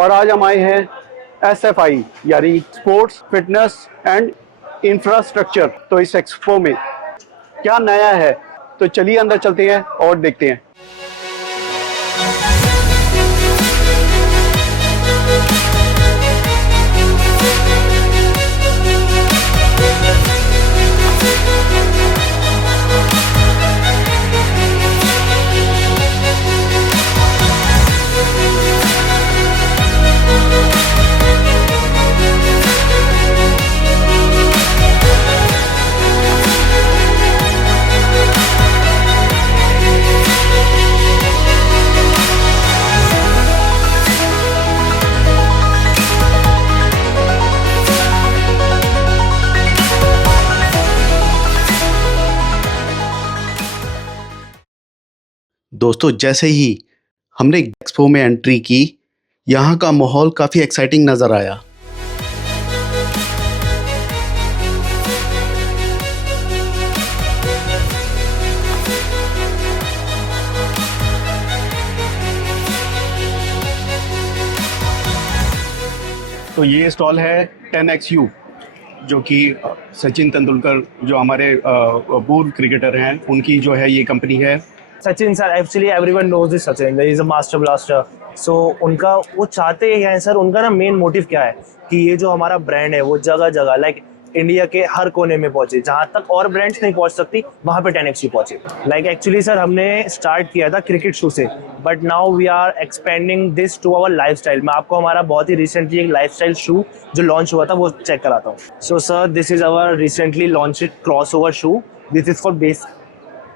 और आज हम आए हैं SFI यानी स्पोर्ट्स फिटनेस एंड इंफ्रास्ट्रक्चर। तो इस एक्सपो में क्या नया है, तो चलिए अंदर चलते हैं और देखते हैं। दोस्तों, जैसे ही हमने एक्सपो में एंट्री की, यहाँ का माहौल काफ़ी एक्साइटिंग नज़र आया। तो ये स्टॉल है 10XU, जो कि सचिन तेंदुलकर जो हमारे पूर्व क्रिकेटर हैं, उनकी जो है ये कंपनी है। Sachin sir, actually everyone knows this Sachin, he is a master blaster. So उनका वो चाहते हैं सर, उनका ना मेन मोटिव क्या है कि ये जो हमारा ब्रांड है वो जगह जगह लाइक इंडिया के हर कोने में पहुंचे, जहां तक और ब्रांड्स नहीं पहुंच सकती वहां पे 10XU पहुंचे। लाइक एक्चुअली सर हमने स्टार्ट किया था क्रिकेट शू से, but now we are expanding this to our lifestyle. मैं आपको हमारा बहुत ही रिसेंटली एक लाइफस्टाइल शू जो लॉन्च हुआ था वो चेक कराता हूँ। So sir, this is our recently launch cross over shoe. This is for base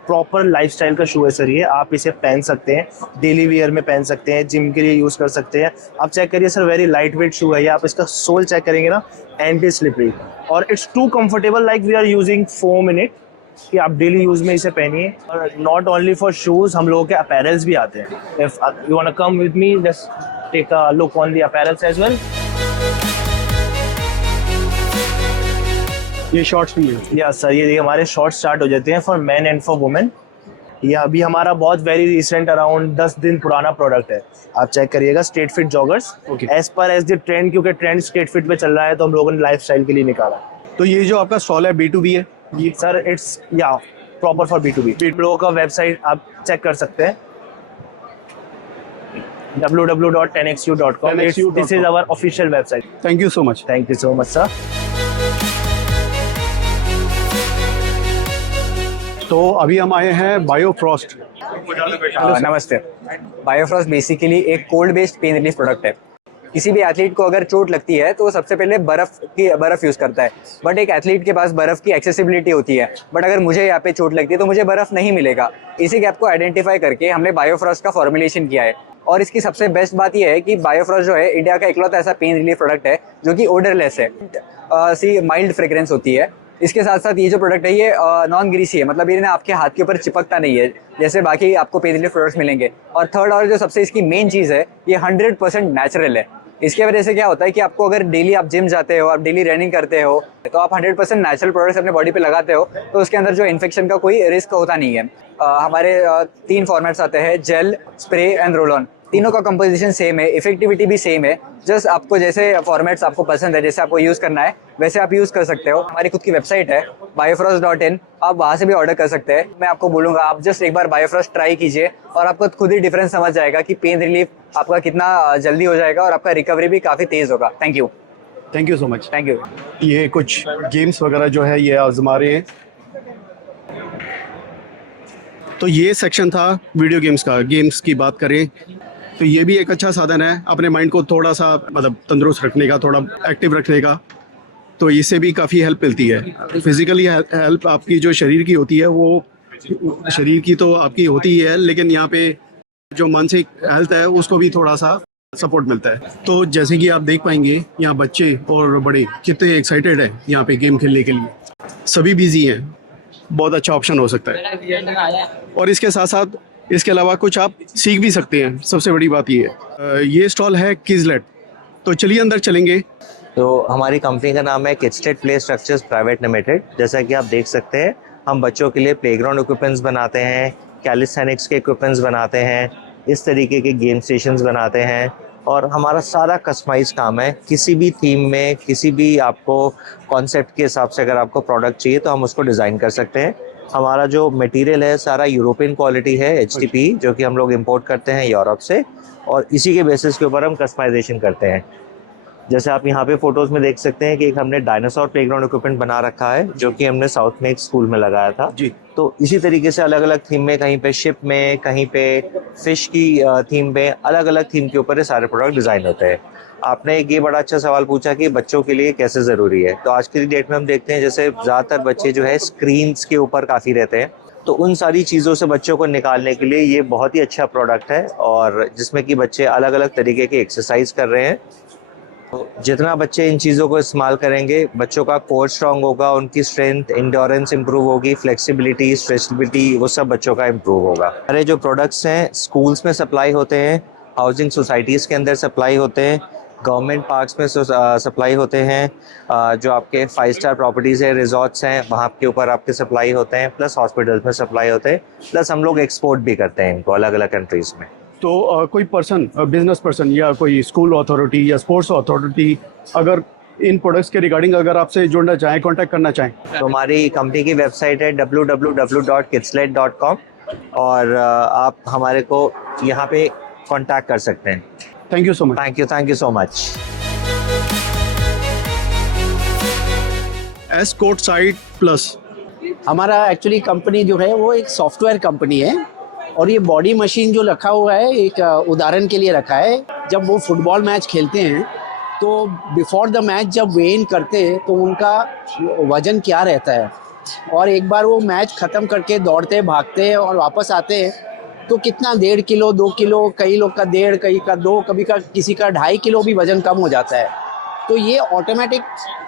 proper lifestyle का शू है सर ये। आप इसे पहन सकते हैं, डेली वियर में पहन सकते हैं, जिम के लिए यूज़ कर सकते हैं। आप चेक करिए sir, very light weight shoe है ये। आप इसका सोल चेक करेंगे ना, एंटी स्लिपरी, और it's too comfortable, like we are using foam in it, कि आप डेली यूज में इसे पहनिए। और नॉट ओनली फॉर शूज़, हम लोगों के अपैरल्स भी आते हैं। If you want to come with me, just take a look on the apparels as well. ये शॉर्ट्स भी है। या सर, ये देखिए हमारे शॉर्ट्स स्टार्ट हो जाते हैं for man and for women. ये अभी हमारा बहुत वेरी रिसेंट अराउंड 10 दिन पुराना प्रोडक्ट है। आप चेक करिएगा, straight fit joggers, as per as the trend, क्योंकि ट्रेंड स्ट्रेट फिट पे चल रहा है तो हम लोगों ने लाइफस्टाइल के लिए निकाला। तो ये जो आपका स्टॉल है B2B है ये? सर इट्स या प्रॉपर फॉर B2B। हम लोगों का वेबसाइट आप चेक कर सकते हैं, www.10xu.com। This is our official website. Thank you so much. Thank you so much sir. तो अभी हम आए हैं बायोफ्रॉस्ट। नमस्ते। बायोफ्रॉस्ट बेसिकली एक cold based pain relief product है। किसी भी एथलीट को अगर चोट लगती है तो वो सबसे पहले बर्फ़ यूज़ करता है, बट एक एथलीट के पास बर्फ़ की एक्सेसिबिलिटी होती है। बट अगर मुझे यहाँ पे चोट लगती है तो मुझे बर्फ़ नहीं मिलेगा। इसी गैप को आइडेंटिफाई करके हमने बायोफ्रॉस्ट का फॉर्मुलेशन किया है। और इसकी सबसे बेस्ट बात यह है कि बायोफ्रॉस्ट जो है इंडिया का इकलौता ऐसा पेन रिलीफ प्रोडक्ट है जो कि ओडरलेस है। सी माइल्ड फ्रेग्रेंस होती है। इसके साथ साथ ये जो प्रोडक्ट है ये नॉन ग्रीसी है, मतलब ये ना आपके हाथ के ऊपर चिपकता नहीं है जैसे बाकी आपको पेन रिलीफ प्रोडक्ट्स मिलेंगे। और थर्ड, और जो सबसे इसकी मेन चीज़ है, ये 100% नेचुरल है। इसके वजह से क्या होता है कि आपको अगर डेली आप जिम जाते हो, आप डेली रनिंग करते हो, तो आप 100% नेचुरल प्रोडक्ट्स अपने बॉडी पे लगाते हो, तो उसके अंदर जो इन्फेक्शन का कोई रिस्क होता नहीं है। हमारे 3 फॉर्मेट्स आते हैं, gel, spray and roll on. तीनों का कंपोजिशन सेम है, इफेक्टिविटी भी सेम है। जस्ट आपको जैसे फॉर्मेट्स आपको पसंद है, जैसे आपको यूज़ करना है वैसे आप यूज़ कर सकते हो। हमारी खुद की वेबसाइट है biofrost.in, आप वहाँ से भी ऑर्डर कर सकते हैं। मैं आपको बोलूँगा आप जस्ट एक बार बायोफ्रॉस्ट ट्राई कीजिए और आपको खुद ही डिफरेंस समझ जाएगा कि पेन रिलीफ आपका कितना जल्दी हो जाएगा और आपका रिकवरी भी काफ़ी तेज़ होगा। Thank you so much. Thank you. ये कुछ गेम्स वगैरह जो है ये आजमा रहे हैं। तो ये सेक्शन था वीडियो गेम्स का। गेम्स की बात करें तो ये भी एक अच्छा साधन है अपने माइंड को थोड़ा सा मतलब तंदुरुस्त रखने का, थोड़ा एक्टिव रखने का। तो इससे भी काफ़ी हेल्प मिलती है। फिज़िकली हेल्प आपकी जो शरीर की होती है वो शरीर की तो आपकी होती ही है, लेकिन यहाँ पे जो मानसिक हेल्थ है उसको भी थोड़ा सा सपोर्ट मिलता है। तो जैसे कि आप देख पाएंगे यहाँ बच्चे और बड़े कितने एक्साइटेड हैं यहाँ पे गेम खेलने के लिए। सभी बिजी हैं, बहुत अच्छा ऑप्शन हो सकता है। और इसके साथ साथ इसके अलावा कुछ आप सीख भी सकते हैं, सबसे बड़ी बात ये है। ये स्टॉल है किड्सलेट, तो चलिए अंदर चलेंगे। तो हमारी कंपनी का नाम है किड्सलेट प्ले स्ट्रक्चर्स प्राइवेट लिमिटेड। जैसा कि आप देख सकते हैं, हम बच्चों के लिए प्लेग्राउंड इक्विपमेंट्स बनाते हैं, कैलिस्थेनिक्स के इक्विपमेंट्स बनाते हैं, इस तरीके के गेम स्टेशंस बनाते हैं। और हमारा सारा कस्टमाइज काम है। किसी भी थीम में, किसी भी आपको कॉन्सेप्ट के हिसाब से अगर आपको प्रोडक्ट चाहिए तो हम उसको डिज़ाइन कर सकते हैं। हमारा जो मटेरियल है सारा यूरोपियन क्वालिटी है, HTP, जो कि हम लोग इंपोर्ट करते हैं यूरोप से, और इसी के बेसिस के ऊपर हम कस्टमाइजेशन करते हैं। जैसे आप यहाँ पे फोटोज में देख सकते हैं कि एक हमने डायनासोर प्लेग्राउंड इक्विपमेंट बना रखा है, जो कि हमने साउथ में एक स्कूल में लगाया था जी। तो इसी तरीके से अलग अलग थीम में, कहीं पे शिप में, कहीं पे फिश की थीम में, अलग अलग थीम के ऊपर ये सारे प्रोडक्ट डिज़ाइन होते हैं। आपने एक ये बड़ा अच्छा सवाल पूछा कि बच्चों के लिए कैसे ज़रूरी है। तो आज की डेट में हम देखते हैं जैसे ज़्यादातर बच्चे जो है स्क्रीन्स के ऊपर काफ़ी रहते हैं, तो उन सारी चीज़ों से बच्चों को निकालने के लिए ये बहुत ही अच्छा प्रोडक्ट है, और जिसमें कि बच्चे अलग अलग तरीके की एक्सरसाइज कर रहे हैं। तो जितना बच्चे इन चीज़ों को इस्तेमाल करेंगे, बच्चों का कोर स्ट्रांग होगा, उनकी स्ट्रेंथ, इंड्योरेंस इंप्रूव होगी, फ्लेक्सिबिलिटी, स्ट्रेचेबिलिटी, वो सब बच्चों का इंप्रूव होगा। हमारे जो प्रोडक्ट्स हैं स्कूल्स में सप्लाई होते हैं, हाउसिंग सोसाइटीज़ के अंदर सप्लाई होते हैं, गवर्नमेंट पार्क्स में सप्लाई होते हैं, जो आपके 5 स्टार प्रॉपर्टीज़ है, रिजॉर्ट्स हैं, वहाँ के ऊपर आपके सप्लाई होते हैं, प्लस हॉस्पिटल्स में सप्लाई होते हैं, प्लस हम लोग एक्सपोर्ट भी करते हैं इनको अलग अलग कंट्रीज़ में। तो कोई पर्सन, बिजनेस पर्सन या कोई स्कूल अथॉरिटी या स्पोर्ट्स अथॉरिटी अगर इन प्रोडक्ट्स के रिगार्डिंग अगर आपसे जुड़ना चाहें, कांटेक्ट करना चाहें, तो हमारी कंपनी की वेबसाइट है www.kidslet.com, और आप हमारे को यहाँ पे कांटेक्ट कर सकते हैं। Thank you so much. Thank you so much. Escort site plus हमारा एक्चुअली कंपनी जो है वो एक सॉफ्टवेयर कंपनी है, और ये बॉडी मशीन जो रखा हुआ है एक उदाहरण के लिए रखा है। जब वो फुटबॉल मैच खेलते हैं तो बिफोर द मैच जब वेट इन करते हैं तो उनका वज़न क्या रहता है, और एक बार वो मैच ख़त्म करके दौड़ते भागते हैं और वापस आते हैं तो कितना 1.5 किलो 2 किलो, कई लोग का 1.5, कई का 2, कभी का किसी का 2.5 किलो भी वज़न कम हो जाता है। तो ये ऑटोमेटिक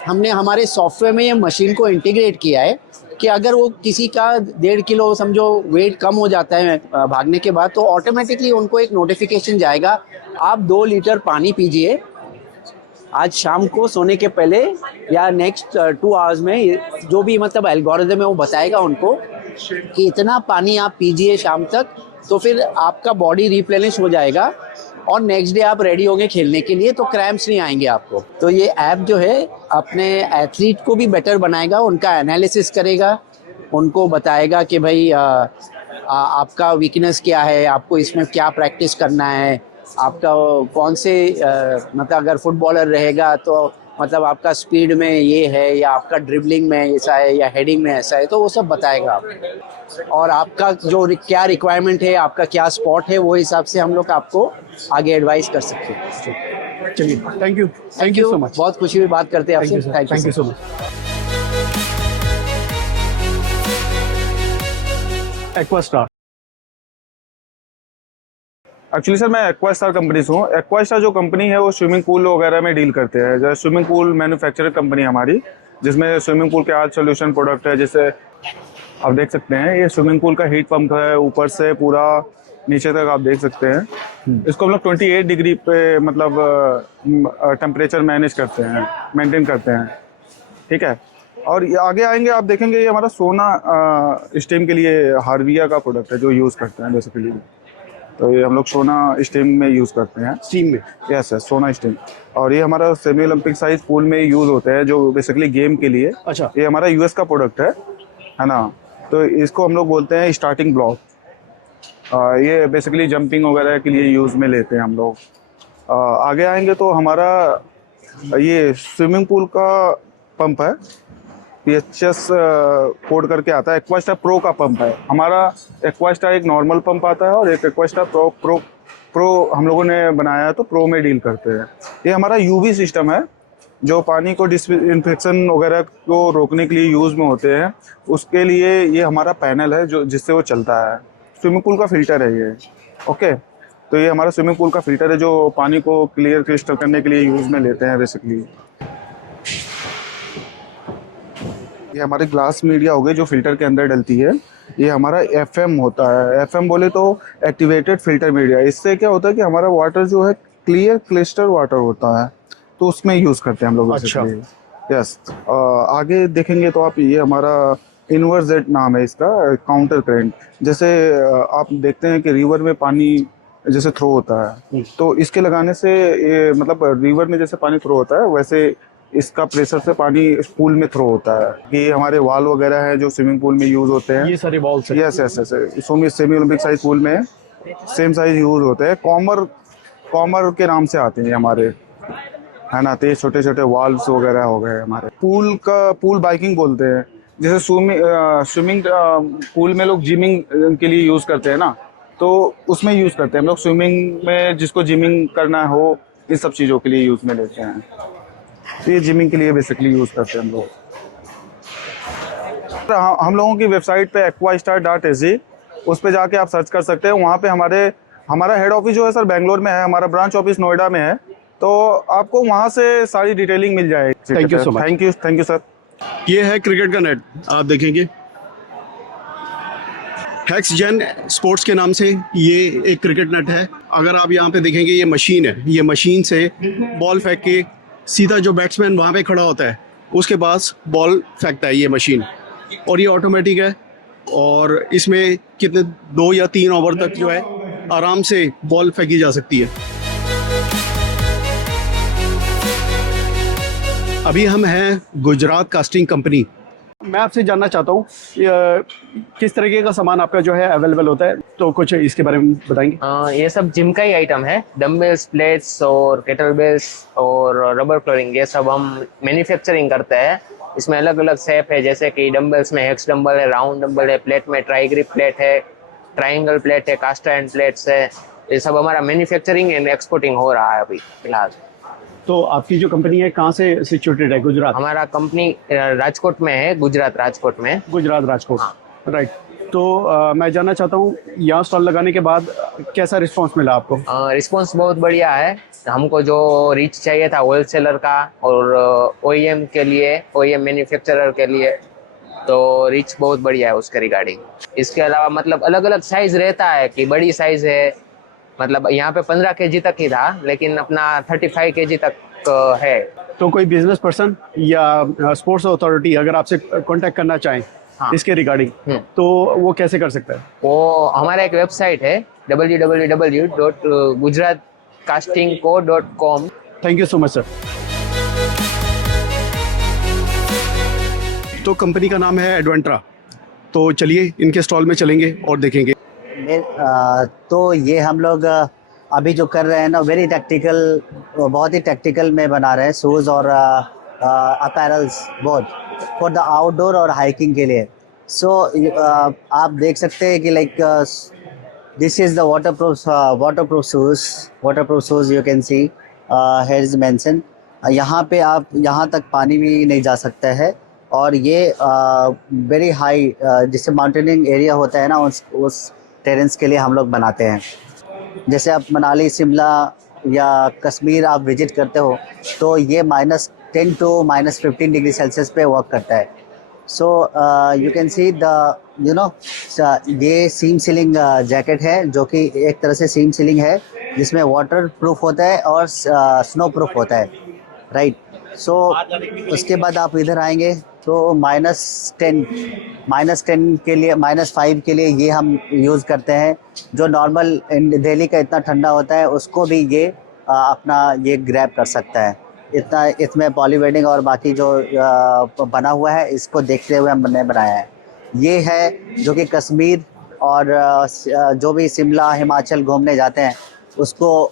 हमने हमारे सॉफ्टवेयर में ये मशीन को इंटीग्रेट किया है कि अगर वो किसी का 1.5 किलो समझो वेट कम हो जाता है भागने के बाद, तो ऑटोमेटिकली उनको एक नोटिफिकेशन जाएगा, आप 2 लीटर पानी पीजिए आज शाम को सोने के पहले, या नेक्स्ट 2 आवर्स में, जो भी मतलब एल्गोरिथम है वो बताएगा उनको कि इतना पानी आप पीजिए शाम तक, तो फिर आपका बॉडी रिप्लेनिश हो जाएगा और नेक्स्ट डे आप रेडी होंगे खेलने के लिए, तो क्रैम्प्स नहीं आएंगे आपको। तो ये ऐप जो है अपने एथलीट को भी बेटर बनाएगा, उनका एनालिसिस करेगा, उनको बताएगा कि भाई आपका वीकनेस क्या है, आपको इसमें क्या प्रैक्टिस करना है, आपका कौन से मतलब अगर फुटबॉलर रहेगा तो मतलब आपका स्पीड में ये है, या आपका ड्रिबलिंग में ऐसा है, या हेडिंग में ऐसा है, तो वो सब बताएगा आपको। और आपका जो क्या रिक्वायरमेंट है, आपका क्या स्पॉट है, वो हिसाब से हम लोग आपको आगे एडवाइस कर सकते हैं। चलिए, थैंक यू सो मच। बहुत खुशी हुई बात करते हैं आपसे। Thank you so much. Aquastar. Actually sir मैं एक्वास्टार कंपनी से हूँ। एक्वास्टार जो कंपनी है वो स्विमिंग पूल वगैरह में डील करते हैं। जैसे स्विमिंग पूल मैन्युफैक्चरर कंपनी हमारी, जिसमें स्विमिंग पूल के आज सोल्यूशन प्रोडक्ट है। जैसे आप देख सकते हैं ये स्विमिंग पूल का हीट पंप है, ऊपर से पूरा नीचे तक आप देख सकते हैं। इसको हम लोग 28 डिग्री पे मतलब टेम्परेचर मैनेज करते हैं, मेंटेन करते हैं, ठीक है। और ये आगे आएंगे आप देखेंगे ये हमारा सोना स्टीम के लिए हार्विया का प्रोडक्ट है जो यूज़ करते हैं बेसिकली। तो ये हम लोग सोना स्टीम में यूज़ करते हैं, स्टीम में। यस सर, सोना स्टीम। और ये हमारा सेमी ओलंपिक साइज पूल में यूज़ होते हैं जो बेसिकली गेम के लिए। अच्छा। ये हमारा यूएस का प्रोडक्ट है ना। तो इसको हम लोग बोलते हैं स्टार्टिंग ब्लॉक। ये बेसिकली जंपिंग वगैरह के लिए यूज़ में लेते हैं हम लोग। आगे आएंगे तो हमारा ये स्विमिंग पूल का पंप है, PHS कोड करके आता है। एक्वास्टार प्रो का पंप है हमारा। एक्वास्टार एक नॉर्मल पंप आता है और एक एक्वास्टार प्रो हम लोगों ने बनाया है, तो प्रो में डील करते हैं। ये हमारा UV सिस्टम है जो पानी को डिसइंफेक्शन वगैरह को रोकने के लिए यूज़ में होते हैं। उसके लिए ये हमारा पैनल है जो जिससे वो चलता है। स्विमिंग पूल का फिल्टर है ये, ओके। तो ये हमारा स्विमिंग पूल का फिल्टर है जो पानी को क्लियर क्रिस्टल करने के लिए यूज़ में लेते हैं बेसिकली। ये हमारे ग्लास मीडिया हो गई जो फिल्टर के अंदर डलती है। ये हमारा FM होता है। FM बोले तो एक्टिवेटेड फिल्टर मीडिया। इससे क्या होता है कि हमारा वाटर जो है क्लियर क्लिस्टर वाटर होता है, तो उसमें यूज़ करते हैं हम लोग। अच्छा। यस। आगे देखेंगे तो आप, ये हमारा इनवर्स जेट नाम है इसका, काउंटर करंट। जैसे आप देखते हैं कि रिवर में पानी जैसे थ्रो होता है, तो इसके लगाने से ये मतलब रिवर में जैसे पानी थ्रो होता है वैसे इसका प्रेशर से पानी पूल में थ्रो होता है। कि हमारे वाल वगैरह हैं जो स्विमिंग पूल में यूज होते हैं, ये सारे बॉल्स हैं। Yes yes yes, semi Olympic size pool में सेम साइज यूज होते हैं। कॉमर के नाम से आते हैं हमारे, है ना। तो ये छोटे छोटे वाल्व्स वगैरह हो गए हमारे। पूल बाइकिंग बोलते हैं। जैसे स्विमिंग पूल में लोग जिमिंग के लिए यूज करते हैं ना, तो उसमें यूज करते हैं हम लोग। स्विमिंग में जिसको जिमिंग करना हो, इन सब चीज़ों के लिए यूज में लेते हैं। तो ये जिमिंग के लिए बेसिकली यूज करते हैं हम लोग। हम लोगों की वेबसाइट पे aquastar.sg, उस पे जाके आप सर्च कर सकते हैं। वहाँ पे हमारा हेड ऑफिस जो है सर बेंगलोर में है, हमारा ब्रांच ऑफिस नोएडा में है, तो आपको वहाँ से सारी डिटेलिंग मिल जाएगी। Thank you so much. Thank you sir. ये है क्रिकेट का नेट, आप देखेंगे हैक्स जेन स्पोर्ट्स के नाम से ये एक क्रिकेट नेट है। अगर आप यहाँ पे देखेंगे ये मशीन है, ये मशीन से बॉल फेंक के सीधा जो बैट्समैन वहाँ पे खड़ा होता है उसके पास बॉल फेंकता है ये मशीन, और ये ऑटोमेटिक है। और इसमें कितने 2 या 3 ओवर तक जो है आराम से बॉल फेंकी जा सकती है। अभी हम हैं गुजरात कास्टिंग कंपनी। मैं आपसे जानना चाहता हूँ किस तरीके का सामान आपका जो है अवेलेबल होता है, तो कुछ इसके बारे में बताएंगे। ये सब जिम का ही आइटम है। डम्बल्स, प्लेट्स और केटलबेल्स और रबर फ्लोरिंग, ये सब हम मैन्युफैक्चरिंग करते हैं। इसमें अलग अलग शेप है, जैसे कि डम्बल्स में हेक्स डम्बल है, राउंड डम्बल है, प्लेट में ट्राई ग्रिप प्लेट है, ट्राइंगल प्लेट है, कास्ट आयरन प्लेट्स है। ये सब हमारा मैन्युफैक्चरिंग एंड एक्सपोर्टिंग हो रहा है अभी फिलहाल। तो आपकी जो कंपनी है कहाँ से सिचुएटेड है? गुजरात? हमारा कंपनी राजकोट में है, गुजरात राजकोट में। गुजरात राजकोट, राइट। तो मैं जानना चाहता हूँ यहाँ स्टॉल लगाने के बाद कैसा रिस्पांस मिला आपको? रिस्पांस बहुत बढ़िया है। हमको जो रीच चाहिए था होलसेलर का और ओईएम के लिए, ओईएम मैन्युफैक्चरर के लिए, तो रीच बहुत बढ़िया है उसके रिगार्डिंग। इसके अलावा मतलब अलग अलग साइज रहता है कि बड़ी साइज है, मतलब यहाँ पे 15 kg तक ही था, लेकिन अपना 35 kg तक है। तो कोई बिजनेस पर्सन या स्पोर्ट्स अथॉरिटी अगर आपसे कांटेक्ट करना चाहें इसके रिगार्डिंग, तो वो कैसे कर सकता है? वो हमारा एक वेबसाइट है www.gujaratcastingco.com। Thank you so much sir. तो कंपनी का नाम है एडवेंट्रा। तो चलिए इनके स्टॉल में चलेंगे और देखेंगे। तो ये हम लोग अभी जो कर रहे हैं ना, वेरी टैक्टिकल, बहुत ही टैक्टिकल में बना रहे हैं शूज़ और apparels both for the outdoor और हाइकिंग के लिए। सो आप देख सकते हैं कि like this is the waterproof shoes you can see here is mention. यहाँ पे आप यहाँ तक पानी भी नहीं जा सकता है, और ये वेरी हाई जिससे माउंटेनिंग एरिया होता है ना, उस टेरेंस के लिए हम लोग बनाते हैं। जैसे आप मनाली, शिमला या कश्मीर आप विजिट करते हो, तो ये -10 to -15 डिग्री सेल्सियस पे वर्क करता है। So you can see the ये सीम सीलिंग जैकेट है, जो कि एक तरह से सीम सीलिंग है, जिसमें वाटर प्रूफ होता है और स्नो प्रूफ होता है, राइट। सो उसके बाद आप इधर आएंगे तो -10 के लिए, -5 के लिए ये हम यूज़ करते हैं। जो नॉर्मल दिल्ली का इतना ठंडा होता है उसको भी ये अपना ये ग्रैब कर सकता है। इतना इसमें पॉलीवेडिंग और बाकी जो बना हुआ है, इसको देखते हुए हमने बनाया है। ये है जो कि कश्मीर और जो भी शिमला, हिमाचल घूमने जाते हैं उसको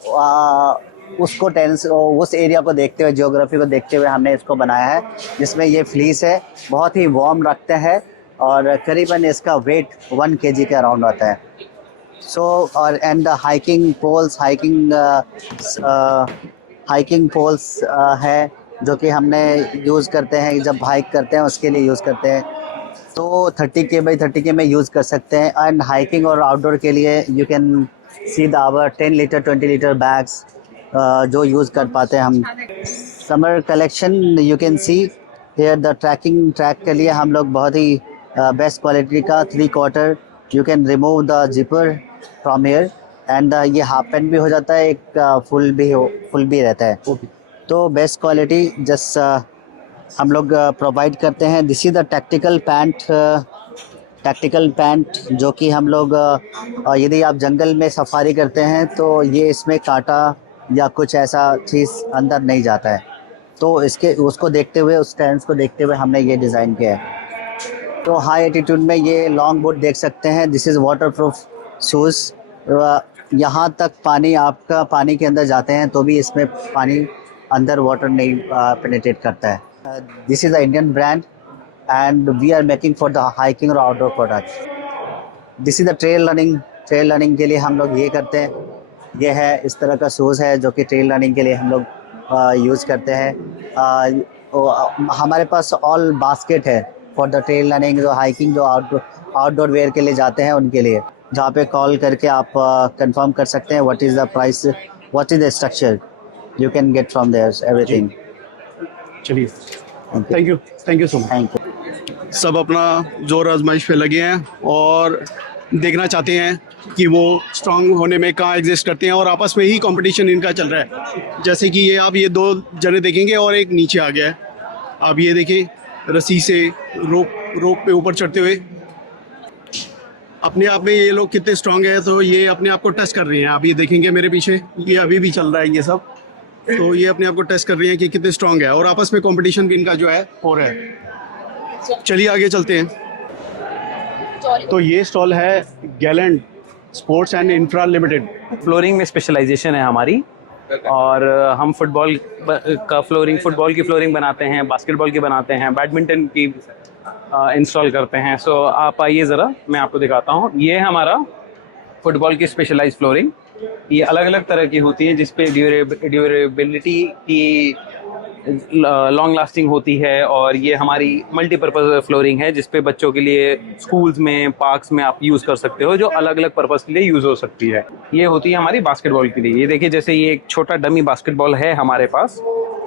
टेंस उस एरिया को देखते हुए, ज्योग्राफी को देखते हुए हमने इसको बनाया है, जिसमें ये फ्लीस है, बहुत ही वार्म रखते हैं और करीबन इसका वेट 1 kg के अराउंड होता है। सो और एंड हाइकिंग पोल्स है जो कि हमने यूज़ करते हैं जब हाइक करते हैं, उसके लिए यूज़ करते हैं। तो 30 के बाई 30 के में यूज़ कर सकते हैं। एंड हाइकिंग और आउटडोर के लिए you can see the our 10 litre 20 litre bags जो यूज़ कर पाते हैं हम। Summer collection you can see here the track के लिए हम लोग बहुत ही बेस्ट क्वालिटी का 3/4 you can remove the zipper from here, and ये हाफ पैंट भी हो जाता है, एक फुल भी रहता है। तो बेस्ट क्वालिटी जस्ट हम लोग प्रोवाइड करते हैं। This is the tactical pant tactical pant जो कि हम लोग यदि आप जंगल में सफारी करते हैं तो ये इसमें कांटा या कुछ ऐसा चीज़ अंदर नहीं जाता है, तो इसके उसको देखते हुए, उस स्टैंड्स को देखते हुए हमने ये डिज़ाइन किया है। तो हाई एटीट्यूड में ये लॉन्ग बोट देख सकते हैं, this is water proof shoes. यहाँ तक पानी के अंदर जाते हैं तो भी इसमें पानी अंदर वाटर नहीं पेनिट्रेट करता है। This is a Indian brand and we are making for the hiking और outdoor product. This is the trail running के लिए हम लोग ये करते हैं। ये है इस तरह का शूज़ है जो कि ट्रेल रनिंग के लिए हम लोग यूज़ करते हैं। हमारे पास ऑल बास्केट है फॉर द ट्रेल रनिंग, जो हाइकिंग, जो आउटडोर वेयर के लिए जाते हैं उनके लिए, जहाँ पे कॉल करके आप कंफर्म कर सकते हैं what is the price, what is the structure, you can get from there everything. चलिए, thank you so much. Thank you. सब अपना जोर आजमाइश पे लगे हैं और देखना चाहते हैं कि वो स्ट्रांग होने में कहाँ एग्जिस्ट करते हैं, और आपस में ही कंपटीशन इनका चल रहा है। जैसे कि ये आप ये 2 जने देखेंगे और एक नीचे आ गया है। आप ये देखिए रस्सी से रोप पे ऊपर चढ़ते हुए, अपने आप में ये लोग कितने स्ट्रांग है। तो ये अपने आप को टेस्ट कर रहे हैं। आप ये देखेंगे मेरे पीछे, ये अभी भी चल रहा है ये सब। तो ये अपने आप को टेस्ट कर रही है कि कितने स्ट्रांग है, और आपस में कंपटीशन भी इनका जो है हो रहा है। चलिए आगे चलते हैं। तो ये स्टॉल है Gallant sports and infra limited. Flooring में स्पेशलाइजेशन है हमारी, और हम फुटबॉल की फ्लोरिंग बनाते हैं, बास्केटबॉल की बनाते हैं, बैडमिंटन की इंस्टॉल करते हैं। सो आप आइए ज़रा, मैं आपको दिखाता हूँ। ये हमारा फुटबॉल की स्पेशलाइज्ड फ्लोरिंग, ये अलग अलग तरह की होती है, जिसपे ड्यूरेबिलिटी की लॉन्ग लास्टिंग होती है। और ये हमारी मल्टीपर्पज़ फ्लोरिंग है, जिसपे बच्चों के लिए स्कूल्स में, पार्क्स में आप यूज़ कर सकते हो, जो अलग अलग पर्पज़ के लिए यूज़ हो सकती है। ये होती है हमारी बास्केटबॉल के लिए। ये देखिए, जैसे ये एक छोटा डमी बास्केटबॉल है हमारे पास,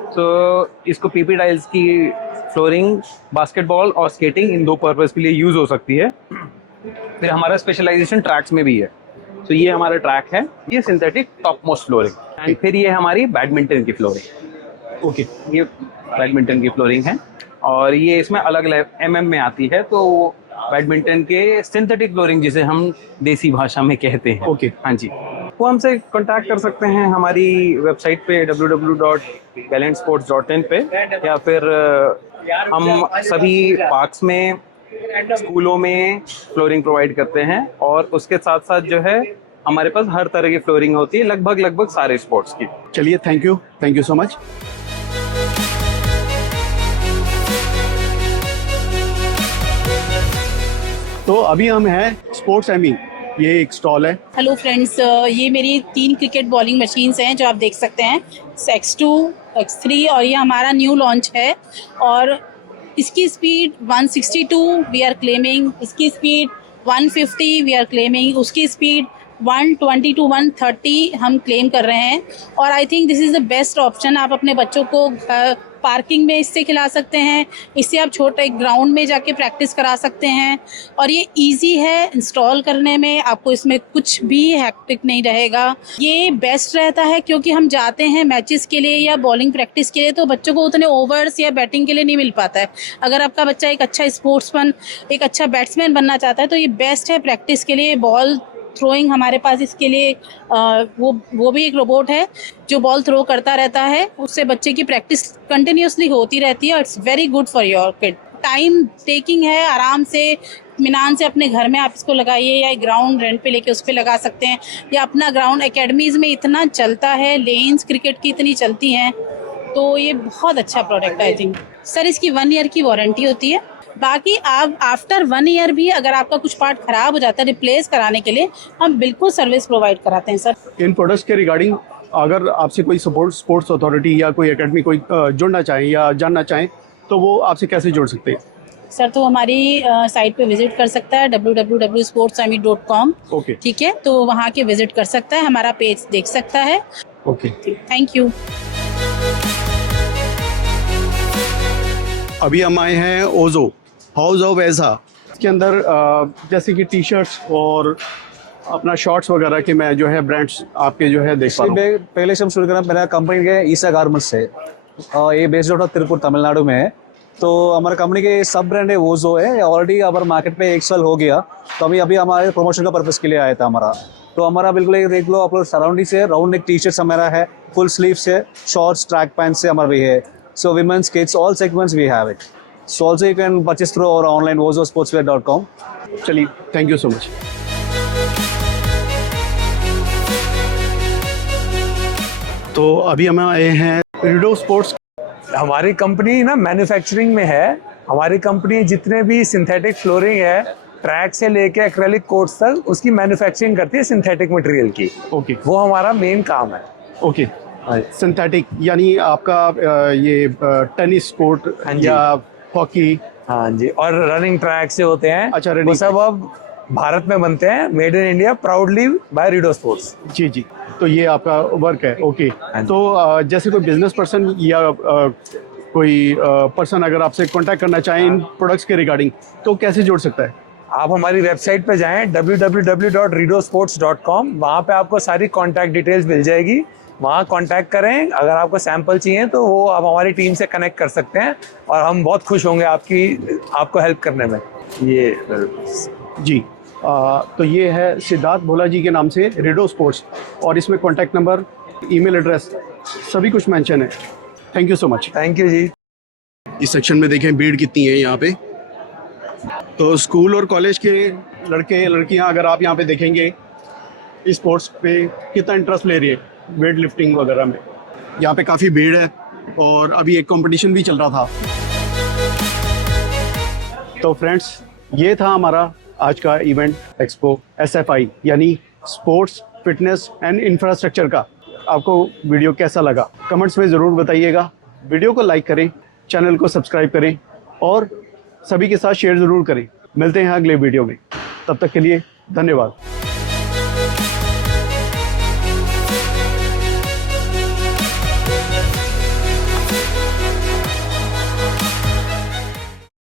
तो इसको पीपी टाइल्स की फ्लोरिंग बास्केटबॉल और स्केटिंग इन 2 पर्पज़ के लिए यूज़ हो सकती है। फिर हमारा स्पेशलाइजेशन ट्रैक्स में भी है। तो ये हमारा ट्रैक है, ये synthetic top most flooring. And फिर ये हमारी बैडमिंटन की फ्लोरिंग। ओके, ये बैडमिंटन की फ्लोरिंग है, और ये इसमें अलग अलग MM में आती है। तो बैडमिंटन के सिंथेटिक फ्लोरिंग, जिसे हम देसी भाषा में कहते हैं। ओके, हाँ जी, वो हमसे कांटेक्ट कर सकते हैं हमारी वेबसाइट पे www.galantsports.in पे, या फिर हम सभी पार्क्स में, स्कूलों में फ्लोरिंग प्रोवाइड करते हैं। और उसके साथ साथ जो है हमारे पास हर तरह की फ्लोरिंग होती है, लगभग सारे स्पोर्ट्स की। चलिए, थैंक यू सो मच। तो अभी हम हैं स्पोर्ट्स एमी, ये एक स्टॉल है। हेलो फ्रेंड्स, ये मेरी 3 क्रिकेट बॉलिंग मशीन्स हैं जो आप देख सकते हैं, X2, X3, और ये हमारा न्यू लॉन्च है। और इसकी स्पीड 162 वी आर क्लेमिंग, इसकी स्पीड 150 वी आर क्लेमिंग, उसकी स्पीड 120 to 130 हम क्लेम कर रहे हैं। और I think this is the best option. आप अपने बच्चों को पार्किंग में इससे खिला सकते हैं, इससे आप छोटे ग्राउंड में जाके प्रैक्टिस करा सकते हैं। और ये इजी है इंस्टॉल करने में, आपको इसमें कुछ भी हैक्टिक नहीं रहेगा। ये बेस्ट रहता है क्योंकि हम जाते हैं मैचेस के लिए या बॉलिंग प्रैक्टिस के लिए, तो बच्चों को उतने ओवर्स या बैटिंग के लिए नहीं मिल पाता है। अगर आपका बच्चा एक अच्छा स्पोर्ट्समैन, एक अच्छा बैट्समैन बनना चाहता है, तो ये बेस्ट है प्रैक्टिस के लिए। बॉल थ्रोइंग हमारे पास इसके लिए वो भी एक रोबोट है जो बॉल थ्रो करता रहता है, उससे बच्चे की प्रैक्टिस कंटिन्यूसली होती रहती है। It's very good for your kid. Time taking है, आराम से इत्मीनान से अपने घर में आप इसको लगाइए, या ग्राउंड रेंट पे लेके उस पर लगा सकते हैं, या अपना ग्राउंड एकेडमीज़ में इतना चलता है, लेन्स क्रिकेट की इतनी चलती हैं, तो ये बहुत अच्छा प्रोडक्ट है। आई थिंक सर इसकी 1 ईयर की वारंटी होती है। बाकी आप आफ्टर 1 ईयर भी अगर आपका कुछ पार्ट खराब हो जाता है, रिप्लेस कराने के लिए हम बिल्कुल सर्विस प्रोवाइड कराते हैं सर। इन प्रोडक्ट्स के रिगार्डिंग अगर आपसे कोई स्पोर्ट्स अथॉरिटी या कोई एकेडमी कोई जुड़ना चाहे या जानना चाहें, तो वो आपसे कैसे जुड़ सकते हैं? सर तो हमारी साइट पे विजिट कर सकता है www.sportsami.com। ओके, ठीक है, तो वहाँ के विजिट कर सकता है, हमारा पेज देख सकता है। Okay, thank you. अभी हम आए हैं ओजो हाउस ऑफ ऐसा। इसके अंदर जैसे कि टी शर्ट्स और अपना शॉर्ट्स वगैरह के मैं जो है ब्रांड्स आपके जो है देख पा रहा हूँ। पहले से हम शुरू करना, मेरा कंपनी के ईसा गारमेंट्स है, और ये based out of Tiruppur Tamil Nadu में है। तो हमारे कंपनी के सब ब्रांड है वोजो है, ऑलरेडी हमारे मार्केट पे 1 साल हो गया। तो अभी अभी हमारे प्रमोशन का पर्पस के लिए आया था हमारा। तो हमारा बिल्कुल ये देख लो आप लोग, सराउंडिंग से राउंड नेक टी शर्ट्स हमारा है, फुल स्लीव्स है, शॉर्ट्स ट्रैक पैंट्स से हमारा भी है। So women's kids all segments we have it. So also you can purchase through और ऑनलाइन wozosportswear.com। चलिए, थैंक यू सो मच। तो अभी हम आए हैं रिडो स्पोर्ट्स। हमारी कंपनी ना मैन्युफैक्चरिंग में है। हमारी कंपनी जितने भी सिंथेटिक फ्लोरिंग है, ट्रैक से लेके एक्रेलिक कोट्स तक, उसकी मैन्युफैक्चरिंग करती है सिंथेटिक मटेरियल की। ओके, वो हमारा मेन काम है। ओके, सिंथेटिक यानी आपका ये टेनिस कोर्ट या हॉकी। हाँ जी, और रनिंग ट्रैक से होते हैं। अच्छा, वो सब अब भारत में बनते हैं, made in India, proudly by Rido sports. जी जी, तो ये आपका वर्क है। ओके, तो जैसे कोई बिजनेस पर्सन या कोई पर्सन अगर आपसे कांटेक्ट करना चाहे इन प्रोडक्ट्स के रिगार्डिंग, तो कैसे जोड़ सकता है? आप हमारी वेबसाइट पे जाएं www.ridosports.com। वहाँ पे आपको सारी कॉन्टैक्ट डिटेल्स मिल जाएगी। वहाँ कांटेक्ट करें। अगर आपको सैंपल चाहिए तो वो आप हमारी टीम से कनेक्ट कर सकते हैं और हम बहुत खुश होंगे आपको हेल्प करने में। ये जी, तो ये है सिद्धार्थ भोला जी के नाम से रिडो स्पोर्ट्स, और इसमें कॉन्टैक्ट नंबर, ईमेल एड्रेस सभी कुछ मेंशन है। Thank you so much. Thank you जी। इस सेक्शन में देखें भीड़ कितनी है यहाँ पे। तो स्कूल और कॉलेज के लड़के लड़कियाँ अगर आप यहाँ पे देखेंगे, स्पोर्ट्स पे कितना इंटरेस्ट ले रही है, वेट लिफ्टिंग वगैरह में। यहाँ पे काफ़ी भीड़ है और अभी एक कंपटीशन भी चल रहा था। तो फ्रेंड्स, ये था हमारा आज का इवेंट एक्सपो SFI यानी स्पोर्ट्स फिटनेस एंड इंफ्रास्ट्रक्चर का। आपको वीडियो कैसा लगा कमेंट्स में ज़रूर बताइएगा। वीडियो को लाइक करें, चैनल को सब्सक्राइब करें और सभी के साथ शेयर ज़रूर करें। मिलते हैं अगले वीडियो में, तब तक के लिए धन्यवाद।